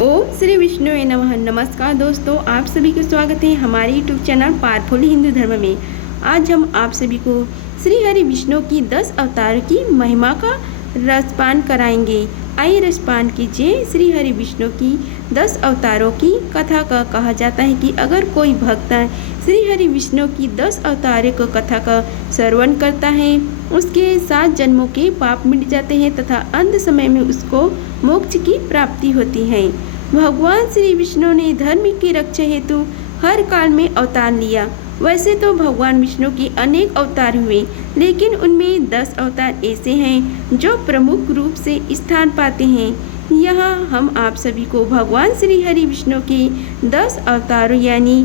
ओम श्री विष्णु नमः। नमस्कार दोस्तों, आप सभी को स्वागत है हमारे यूट्यूब चैनल पावरफुल हिंदू धर्म में। आज हम आप सभी को श्री हरि विष्णु की 10 अवतारों की महिमा का रसपान कराएंगे। आइए रसपान कीजिए। श्री हरि विष्णु की 10 अवतारों की कथा का कहा जाता है कि अगर कोई भक्त श्री हरि विष्णु की 10 अवतारों को कथा का श्रवण करता है, उसके 7 जन्मों के पाप मिट जाते हैं तथा अंत समय में उसको मोक्ष की प्राप्ति होती है। भगवान श्री विष्णु ने धर्म की रक्षा हेतु हर काल में अवतार लिया। वैसे तो भगवान विष्णु के अनेक अवतार हुए, लेकिन उनमें 10 अवतार ऐसे हैं जो प्रमुख रूप से स्थान पाते हैं। यहाँ हम आप सभी को भगवान श्री हरि विष्णु के 10 अवतारों यानी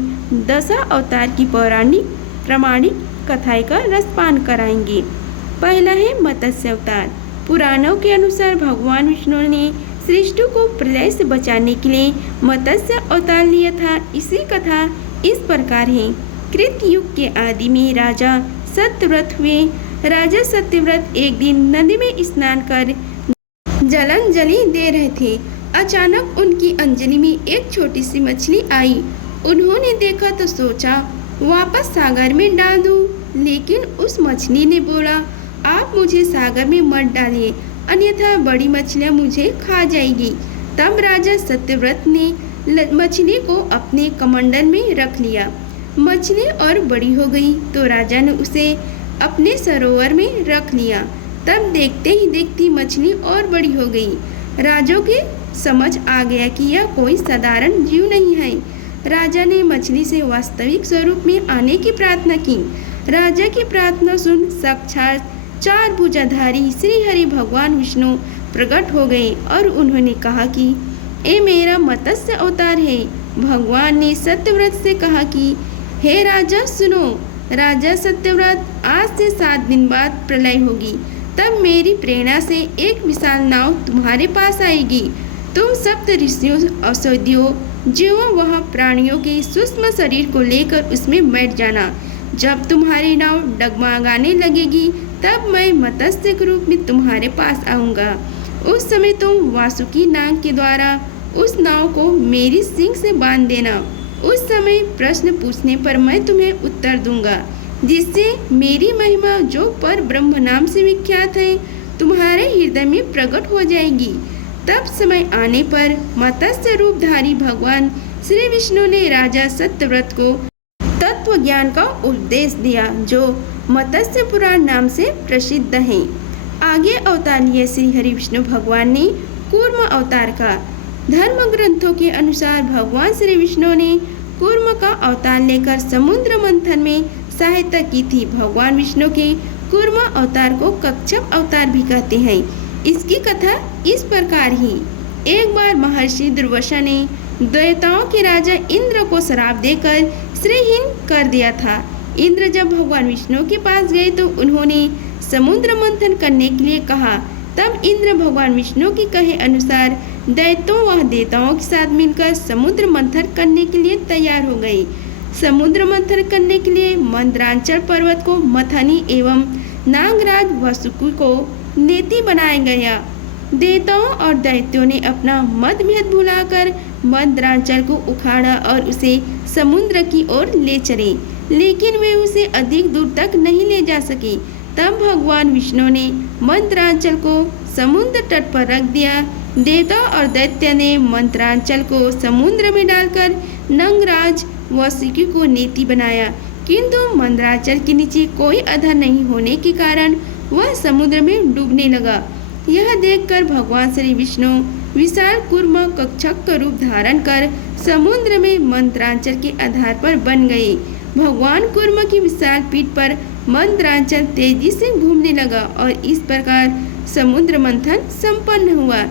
10 अवतार की पौराणिक प्रमाणिक कथाएं का रसपान कराएंगे। पहला है मत्स्य अवतार। पुराणों के अनुसार भगवान विष्णु ने सृष्टि को प्रलय से बचाने के लिए मत्स्य अवतार लिया था। इसी कथा इस प्रकार है। कृत युग के आदि में राजा सत्यव्रत हुए। राजा सत्यव्रत एक दिन नदी में स्नान कर जलांजलि दे रहे थे। अचानक उनकी अंजलि में एक छोटी सी मछली आई। उन्होंने देखा तो सोचा वापस सागर में डाल दूं, लेकिन उस मछली ने बोला, आप मुझे सागर में मत डालिए, अन्यथा बड़ी मछलियाँ मुझे खा जाएगी। तब राजा सत्यव्रत ने मछली को अपने कमंडल में रख लिया। मछली और बड़ी हो गई तो राजा ने उसे अपने सरोवर में रख लिया। तब देखते ही देखती मछली और बड़ी हो गई। राजा के समझ आ गया कि यह कोई साधारण जीव नहीं है। राजा ने मछली से वास्तविक स्वरूप में आने की प्रार्थना की। राजा की प्रार्थना सुन साक्षात 4 भुजाधारी श्री हरि भगवान विष्णु प्रकट हो गए और उन्होंने कहा कि ये मेरा मत्स्य अवतार है। भगवान ने सत्यव्रत से कहा कि हे राजा सुनो, राजा सत्यव्रत, आज से 7 दिन बाद प्रलय होगी। तब मेरी प्रेरणा से एक विशाल नाव तुम्हारे पास आएगी। तुम सप्त ऋषियों, औषधियों, जीवों वह प्राणियों के सूक्ष्म शरीर को लेकर उसमें बैठ जाना। जब तुम्हारी नाव डगमगाने लगेगी तब मैं मत्स्य के रूप में तुम्हारे पास आऊँगा। उस समय तुम वासुकी नाग के द्वारा उस नाव को मेरी सींग से बांध देना। उस समय प्रश्न पूछने पर मैं तुम्हें उत्तर दूंगा, जिससे मेरी महिमा जो पर ब्रह्म नाम से विख्यात है तुम्हारे हृदय में प्रकट हो जाएगी। तब समय आने पर मत्स्य रूपधारी भगवान श्री विष्णु ने राजा सत्यव्रत को तत्व ज्ञान का उपदेश दिया, जो मत्स्य पुराण नाम से प्रसिद्ध है। आगे अवतार लिया श्री हरि विष्णु भगवान ने कूर्म अवतार का। धर्म ग्रंथों के अनुसार भगवान श्री विष्णु ने कूर्म का अवतार लेकर समुद्र मंथन में सहायता की थी। भगवान विष्णु के कूर्म अवतार को कच्छप अवतार भी कहते हैं। इसकी कथा इस प्रकार ही। एक बार महर्षि दुर्वासा ने देवताओं के राजा इंद्र को श्राप देकर श्रीहीन कर दिया था। इंद्र जब भगवान विष्णु के पास गए तो उन्होंने समुद्र मंथन करने के लिए कहा। तब इंद्र भगवान विष्णु के कहे अनुसार दैत्यों व देवताओं के साथ मिलकर समुद्र मंथन करने के लिए तैयार हो गए। समुद्र मंथन करने के लिए मंदरांचल पर्वत को मथनी एवं नागराज वासुकी को नेति बनाया गया। देवताओं और दैत्यों ने अपना मतभेद भुलाकर मंदरांचल को उखाड़ा और उसे समुद्र की ओर ले चले, लेकिन वे उसे अधिक दूर तक नहीं ले जा सके। तब भगवान विष्णु ने मंदरांचल को समुद्र तट पर रख दिया। देवता और दैत्य ने मंदरांचल को समुद्र में डालकर नंगराज वासुकी को नेति बनाया, किंतु मंदरांचल के नीचे कोई आधार नहीं होने के कारण वह समुद्र में डूबने लगा। यह देखकर भगवान श्री विष्णु विशाल कूर्म कच्छप का रूप धारण कर समुद्र में मंदरांचल के आधार पर बन गए। भगवान कूर्म की विशाल पीठ पर मंदरांचल तेजी से घूमने लगा और इस प्रकार समुद्र मंथन संपन्न हुआ।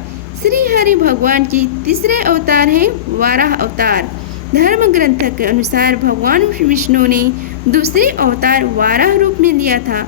श्री हरि भगवान की तीसरे अवतार है वाराह अवतार। धर्म ग्रंथ के अनुसार भगवान विष्णु ने दूसरे अवतार वाराह रूप में लिया था।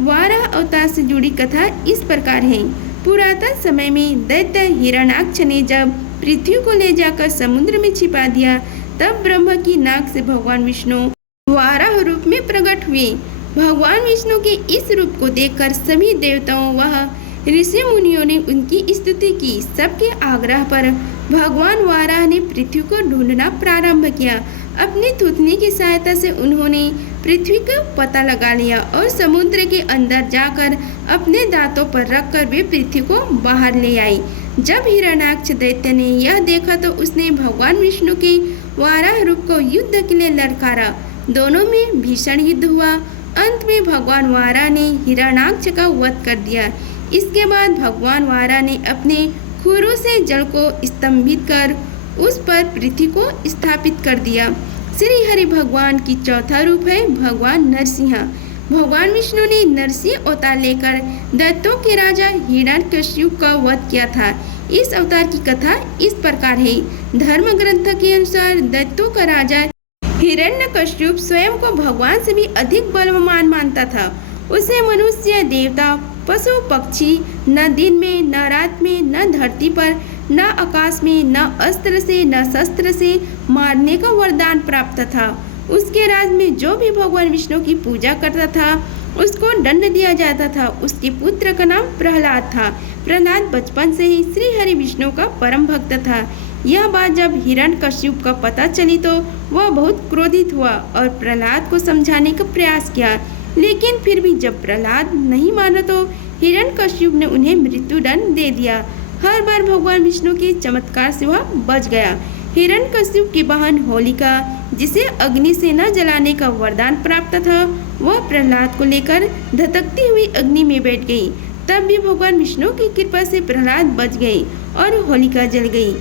वाराह अवतार से जुड़ी कथा इस प्रकार है। पुरातन समय में दैत्य हिरण्याक्ष ने जब पृथ्वी को ले जाकर समुद्र में छिपा दिया, तब ब्रह्मा की नाक से भगवान विष्णु वाराह रूप में प्रकट हुए। भगवान विष्णु के इस रूप को देखकर सभी देवताओं व ऋषि मुनियों ने उनकी स्तुति की। सबके आग्रह पर भगवान वाराह ने पृथ्वी को ढूंढना प्रारंभ किया। अपनी थूथनी की सहायता से उन्होंने पृथ्वी का पता लगा लिया और समुद्र के अंदर जाकर अपने दांतों पर रखकर वे पृथ्वी को बाहर ले आई। जब हिरण्याक्ष दैत्य ने यह देखा तो उसने भगवान विष्णु के वाराह रूप को युद्ध के लिए ललकारा। दोनों में भीषण युद्ध हुआ। अंत में भगवान वाराह ने हिरण्याक्ष का वध कर दिया। इसके बाद भगवान वाराह ने अपने खुरों से जल को स्तंभित कर उस पर पृथ्वी को स्थापित कर दिया। श्री हरि भगवान की चौथा रूप है भगवान नरसिंह। भगवान विष्णु ने नरसिंह अवतार लेकर दैत्यों के राजा हिरण्यकशिपु का वध किया था। इस अवतार की कथा इस प्रकार है। धर्म ग्रंथ के अनुसार दैत्यों का राजा हिरण्यकशिपु स्वयं को भगवान से भी अधिक बलवान मानता था। उसे मनुष्य, देवता, पशु, पक्षी न दिन में न रात में न धरती पर न आकाश में न अस्त्र से न शस्त्र से मारने का वरदान प्राप्त था। उसके राज में जो भी भगवान विष्णु की पूजा करता था उसको दंड दिया जाता था। उसके पुत्र का नाम प्रहलाद था। प्रहलाद बचपन से ही श्री हरि विष्णु का परम भक्त था। यह बात जब हिरण्यकशिपु का पता चली तो वह बहुत क्रोधित हुआ और प्रहलाद को समझाने का प्रयास किया, लेकिन फिर भी जब प्रहलाद नहीं माना तो हिरण्यकशिपु ने उन्हें मृत्युदंड दे दिया। हर बार भगवान विष्णु के चमत्कार से वह बच गया। हिरण्यकशिपु की बहन होलिका, जिसे अग्नि से न जलाने का वरदान प्राप्त था, वह प्रहलाद को लेकर धधकती हुई अग्नि में बैठ गई। तब भी भगवान विष्णु की कृपा से प्रहलाद बच गई और होलिका जल गई।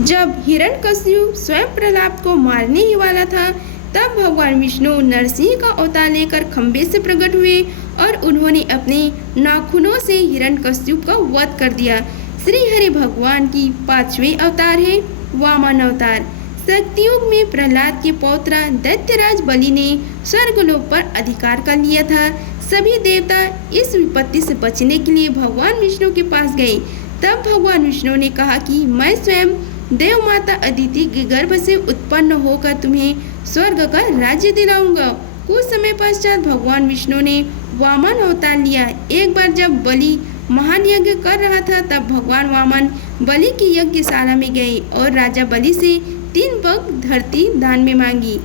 जब हिरण्यकशिपु स्वयं प्रहलाद को मारने ही वाला था तब भगवान विष्णु नरसिंह का अवतार लेकर खंबे से प्रकट हुए और उन्होंने अपने नाखूनों से हिरण्यकशिपु का वध कर दिया। श्री हरि भगवान की पांचवें अवतार है वामन अवतार। सत्ययुग में प्रहलाद के पौत्र दैत्यराज बलि ने स्वर्गलोक पर अधिकार कर लिया था। सभी देवता इस विपत्ति से बचने के लिए भगवान विष्णु के पास गए। तब भगवान विष्णु ने कहा कि मैं स्वयं देव माता अदिति के गर्भ से उत्पन्न होकर तुम्हें स्वर्ग का राज्य दिलाऊंगा। कुछ समय पश्चात भगवान विष्णु ने वामन अवतार लिया। एक बार जब बलि महान यज्ञ कर रहा था तब भगवान वामन बलि की यज्ञशाला में गए और राजा बलि से 3 पग धरती दान में मांगी।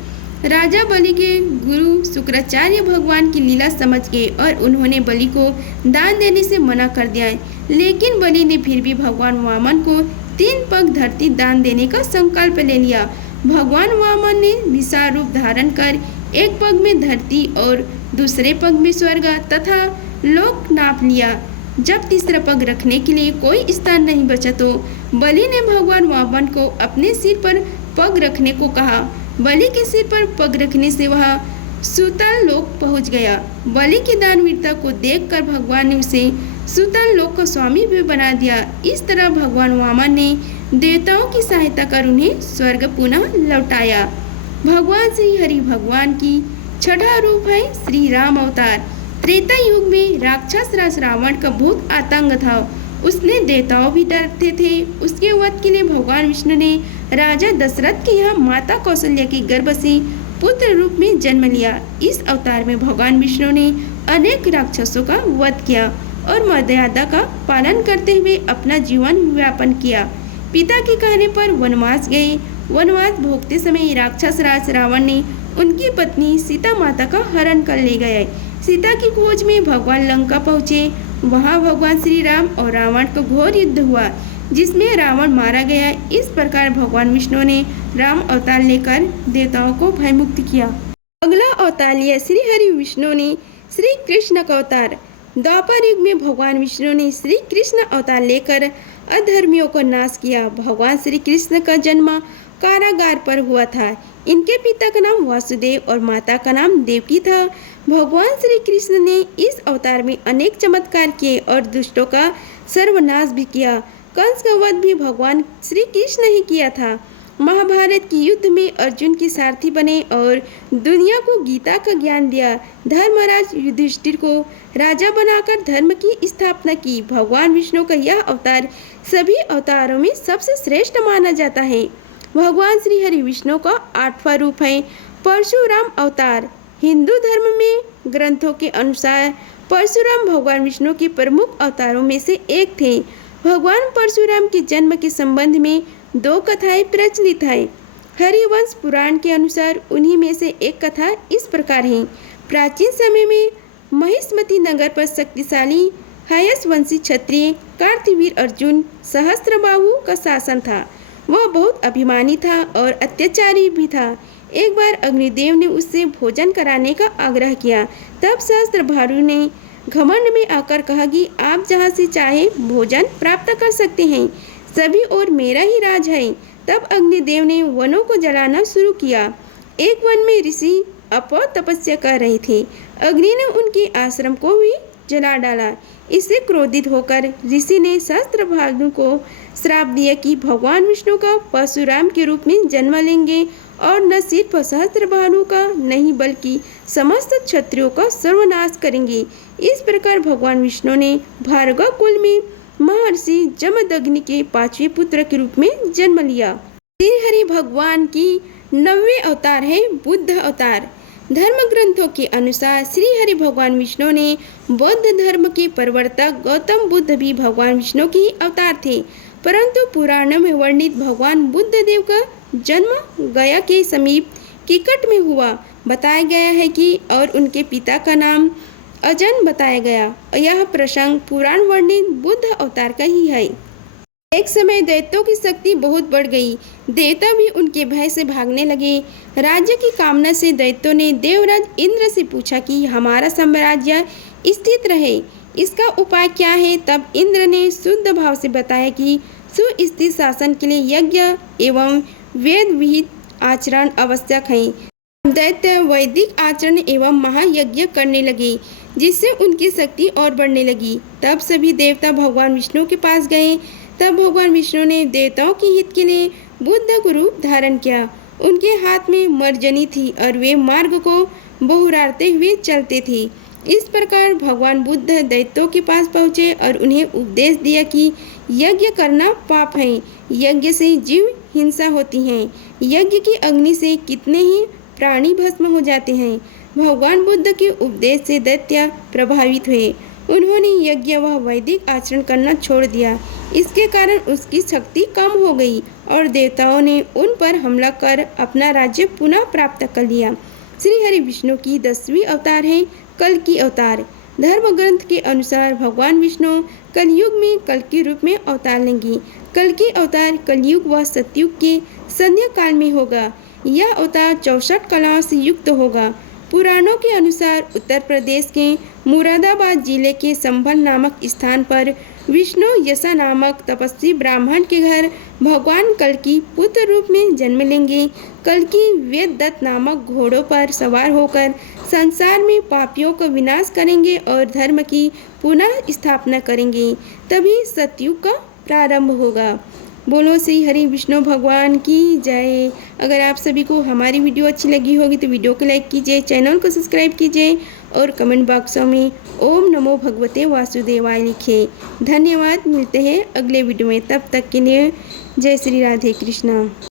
राजा बलि के गुरु शुक्राचार्य भगवान की लीला समझ गए और उन्होंने बलि को दान देने से मना कर दिया, लेकिन बलि ने फिर भी भगवान वामन को 3 पग धरती दान देने का संकल्प ले लिया। भगवान वामन ने विशाल रूप धारण कर एक पग में धरती और दूसरे पग में स्वर्ग तथा लोक नाप लिया। जब तीसरा पग रखने के लिए कोई स्थान नहीं बचा तो बलि ने भगवान वामन को अपने सिर पर पग रखने को कहा। बलि के सिर पर पग रखने से वह सुतल लोक पहुंच गया। बलि की दानवीरता को देखकर भगवान ने उसे सुतल लोक का स्वामी भी बना दिया। इस तरह भगवान वामन ने देवताओं की सहायता कर उन्हें स्वर्ग पुनः लौटाया। भगवान श्री हरि भगवान की छठा रूप है श्री राम अवतार। त्रेता युग में राक्षस राज रावण का बहुत आतंक था। उसने देवताओं भी डरते थे। उसके वध के लिए भगवान विष्णु ने राजा दशरथ के यहाँ माता कौशल्या के गर्भ से पुत्र रूप में जन्म लिया। इस अवतार में भगवान विष्णु ने अनेक राक्षसों का वध किया और मर्यादा का पालन करते हुए अपना जीवन व्यापन किया। पिता के कहने पर वनवास गए। वनवास भोगते समय राक्षस राज रावण ने उनकी पत्नी सीता माता का हरण कर ले गए। सीता की खोज में भगवान लंका पहुँचे। वहाँ भगवान श्री राम और रावण का घोर युद्ध हुआ जिसमें रावण मारा गया। इस प्रकार भगवान विष्णु ने राम अवतार लेकर देवताओं को भयमुक्त किया। अगला अवतार लिया श्री हरि विष्णु ने श्री कृष्ण का अवतार। द्वापर युग में भगवान विष्णु ने श्री कृष्ण अवतार लेकर अधर्मियों को नाश किया। भगवान श्री कृष्ण का जन्म कारागार पर हुआ था। इनके पिता का नाम वासुदेव और माता का नाम देवकी था। भगवान श्री कृष्ण ने इस अवतार में अनेक चमत्कार किए और दुष्टों का सर्वनाश भी किया। कंस का वध भी भगवान श्री कृष्ण ही किया था। महाभारत की युद्ध में अर्जुन के सारथी बने और दुनिया को गीता का ज्ञान दिया। धर्मराज युधिष्ठिर को राजा बनाकर धर्म की स्थापना की। भगवान विष्णु का यह अवतार सभी अवतारों में सबसे श्रेष्ठ माना जाता है। भगवान श्री हरि विष्णु का 8वां रूप है परशुराम अवतार। हिंदू धर्म में ग्रंथों के अनुसार परशुराम भगवान विष्णु के प्रमुख अवतारों में से एक थे। भगवान परशुराम के जन्म के संबंध में दो कथाएं प्रचलित हैं। हरिवंश पुराण के अनुसार उन्हीं में से एक कथा इस प्रकार है। प्राचीन समय में महिष्मती नगर पर शक्तिशाली हयसवंशी क्षत्रिय कार्तिवीर अर्जुन सहस्त्रबाहु का शासन था। वह बहुत अभिमानी था और अत्याचारी भी था। एक बार अग्निदेव ने उससे भोजन कराने का आग्रह किया। तब सहस्त्रबाहु ने घमंड में आकर कहा कि आप जहाँ से चाहे भोजन प्राप्त कर सकते हैं, सभी और मेरा ही राज है। तब अग्निदेव ने वनों को जलाना शुरू किया। एक वन में ऋषि अपर तपस्या कर रहे थे। अग्नि ने उनके आश्रम को भी जला डाला। इससे क्रोधित होकर ऋषि ने सहस्त्रबाहु को श्राप दिया कि भगवान विष्णु का परशुराम के रूप में जन्म लेंगे और न सिर्फ सहस्त्रबाहु का नहीं बल्कि समस्त क्षत्रियों का सर्वनाश करेंगे। इस प्रकार भगवान विष्णु ने भार्गव कुल में महर्षि जमदग्नि के 5वें पुत्र के रूप में जन्म लिया। श्री हरि भगवान की 9वें अवतार है बुद्ध अवतार। धर्म ग्रंथों के अनुसार श्री हरि भगवान विष्णु ने बौद्ध धर्म के प्रवर्तक गौतम बुद्ध भी भगवान विष्णु के अवतार थे, परंतु पुराणों में वर्णित भगवान बुद्ध देव का जन्म गया के समीप किकट में हुआ बताया गया है कि और उनके पिता का नाम अजन बताया गया। यह प्रसंग पुराण वर्णित बुद्ध अवतार का ही है। एक समय दैत्यों की शक्ति बहुत बढ़ गई। देवता भी उनके भय से भागने लगे। राज्य की कामना से दैत्यों ने देवराज इंद्र से पूछा कि हमारा साम्राज्य स्थित रहे, इसका उपाय क्या है। तब इंद्र ने शुद्ध भाव से बताया कि सुस्थिर शासन के लिए यज्ञ एवं वेद विहित आचरण आवश्यक है। दैत्य वैदिक आचरण एवं महायज्ञ करने लगे, जिससे उनकी शक्ति और बढ़ने लगी। तब सभी देवता भगवान विष्णु के पास गए। तब भगवान विष्णु ने देवताओं के हित के लिए बुद्ध का रूप धारण किया। उनके हाथ में मर्जनी थी और वे मार्ग को बहुरारते हुए चलते थे। इस प्रकार भगवान बुद्ध दैत्यों के पास पहुँचे और उन्हें उपदेश दिया कि यज्ञ करना पाप है। यज्ञ से जीव हिंसा होती है। यज्ञ की अग्नि से कितने ही प्राणी भस्म हो जाते हैं। भगवान बुद्ध के उपदेश से दैत्य प्रभावित हुए। उन्होंने यज्ञ व वैदिक आचरण करना छोड़ दिया। इसके कारण उसकी शक्ति कम हो गई और देवताओं ने उन पर हमला कर अपना राज्य पुनः प्राप्त कर लिया। श्री हरि विष्णु की 10वीं अवतार है कल्कि अवतार। धर्म ग्रंथ के अनुसार भगवान विष्णु कलयुग में कल्कि रूप में अवतार लेंगे। कल्कि अवतार कलयुग व सतयुग के संध्या काल में होगा। यह अवतार 64 कलाओं से युक्त होगा। पुराणों के अनुसार उत्तर प्रदेश के मुरादाबाद जिले के संभल नामक स्थान पर विष्णु यशा नामक तपस्वी ब्राह्मण के घर भगवान कल्कि पुत्र रूप में जन्म लेंगे। कल्कि वेददत्त नामक घोड़ों पर सवार होकर संसार में पापियों का विनाश करेंगे और धर्म की पुनः स्थापना करेंगे। तभी सतयुग का प्रारंभ होगा। बोलो श्री हरि विष्णु भगवान की जय। अगर आप सभी को हमारी वीडियो अच्छी लगी होगी तो वीडियो को लाइक कीजिए, चैनल को सब्सक्राइब कीजिए और कमेंट बॉक्सों में ओम नमो भगवते वासुदेवाय लिखिए। धन्यवाद। मिलते हैं अगले वीडियो में, तब तक के लिए जय श्री राधे कृष्णा।